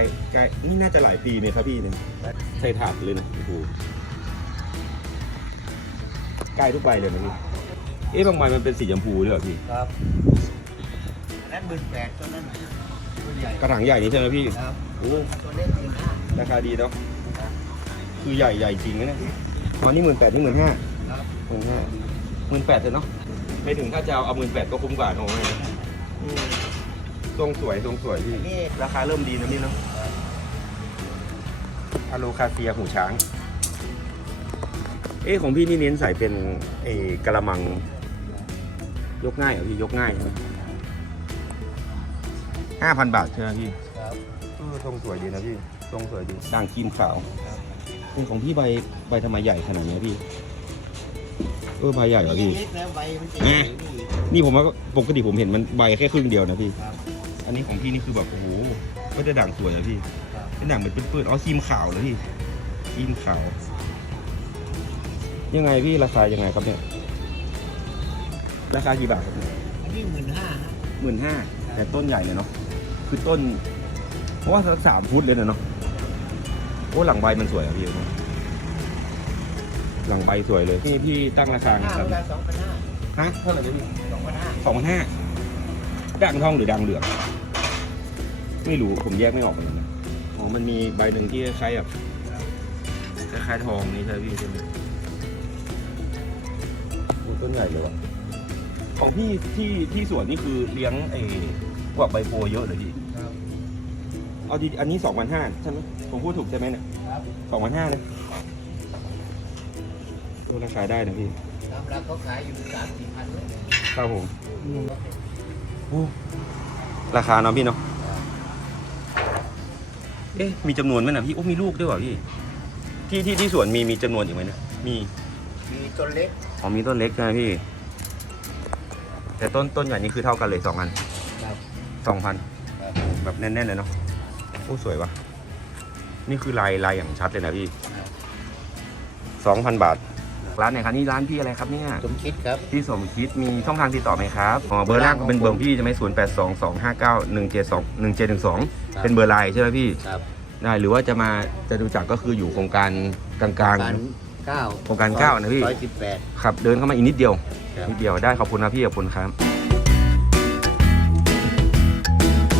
ายกายนี่น่าจะหลายปีไหมครับพี่เนี่ยใส่ถาดเลยนะโอ้โหกายทุกใบเลยนะพี่เอ๊ะบางใบมันเป็นสีชมพูด้วยเหรอพี่ครับอันนั้นหมื่นแปดตัวนั้นตัวใหญ่กระถางใหญ่นี้ใช่ไหมพี่ครับโอ้ตัวเล็กหมื่นห้าราคาดีเนาะคือใหญ่ใหญ่จริงนะเนี่ยตอนนี้หมื่นแปดที่หมื่นห้าครับหมื่นห้าหมื่นแปดเลยเนาะไม่ถึงถ้าจะเอาเอาหมื่นแปดก็คุ้มกว่าของมัน ทรงสวยทรงสวยพี่อันนี้ราคาเริ่มดีนะพี่เนาะอะโลคาเซียหูช้าง เอ๊ะของพี่นี่เน้นใส่เป็นเออกระมัง ยกง่ายเหรอพี่ยกง่ายใช่ไหมห้าพันบาทใช่ไหมพี่ครับเออทรงสวยดีนะพี่ทรงสวยดีด่างครีมขาวครับเออของพี่ใบใบทำไมใหญ่ขนาดนี้พี่ เออใบใหญ่เหรอพี่เล็กแล้วใบมันจะใหญ่นี่นี่ผมว่าปกติผมเห็นมันใบแค่ครึ่งเดียวนะพี่ครับ อันนี้ของพี่นี่คือแบบโอ้โหก็จะด่างสวยนะพี่ครับเป็นด่างเหมือนปื้นๆอ๋อครีมขาวเหรอพี่ครีมขาว ยังไงพี่ราคายังไงครับเนี่ย ราคากี่บาทครับเนี่ยอันนี้หมื่นห้าฮะหมื่นห้าแต่ต้นใหญ่เลยเนาะคือต้น เพราะว่าสักสามฟุตเลยนะเนาะโอ้หลังใบมันสวยอะพี่หลังใบสวยเลยพี่พี่ตั้งราคาไงห้าครับ เวลาสองพันห้าฮะเท่าไหร่นะพี่สองพันห้าสองพันห้า ด่างทองหรือด่างเหลือง ไม่รู้ผมแยกไม่ออกเหมือนกันนะอ๋อมันมีใบหนึ่งที่คล้ายๆแบบคล้ายๆทองนี่ใช่ไหมพี่ใช่ไหมโอ้ต้นใหญ่เลยว่ะของพี่ที่ที่สวนนี่คือเลี้ยงไอ้พวกใบโพเยอะเลยพี่ครับเอาดีอันนี้สองพันห้าใช่ไหมผมพูดถูกใช่ไหมเนี่ยครับสองพันห้าเลยโอ้ราคาได้นะพี่ตามราคาเขาขายอยู่สามสี่พันเลยครับผมโอ้ ราคาเนาะพี่เนาะ เอ๊ะ มีจำนวนไหมนะพี่ โอ้มีลูกด้วยเหรอพี่ ที่ที่ที่สวนมีมีจำนวนอีกไหมเนี่ยมีมีต้นเล็กอ๋อมีต้นเล็กใช่ไหมพี่ แต่ต้นต้นใหญ่นี่คือเท่ากันเลยสองอันครับสองพันครับแบบแน่นๆเลยเนาะ โอ้สวยว่ะ นี่คือลายลายอย่างชัดเลยนะพี่ครับสองพันบาท ร้านไหนครับนี่ร้านพี่อะไรครับเนี่ยสมคิดครับ พี่สมคิดมีช่องทางติดต่อไหมครับอ๋อเบอร์ล่างเป็นเบอร์ของพี่ใช่ไหมศูนย์แปดสองสองห้าเก้าหนึ่งเจ็ดสองหนึ่งเจ็ดหนึ่งสองครับเป็นเบอร์ไลน์ใช่ไหมพี่ครับได้หรือว่าจะมาจะดูจักก็คืออยู่โครงการกลาง การเก้าโครงการเก้านะพี่ ร้อยสิบแปด ๆครับเดินเข้ามาอีกนิดเดียวครับ นิดเดียวได้ขอบคุณนะพี่ขอบคุณครับ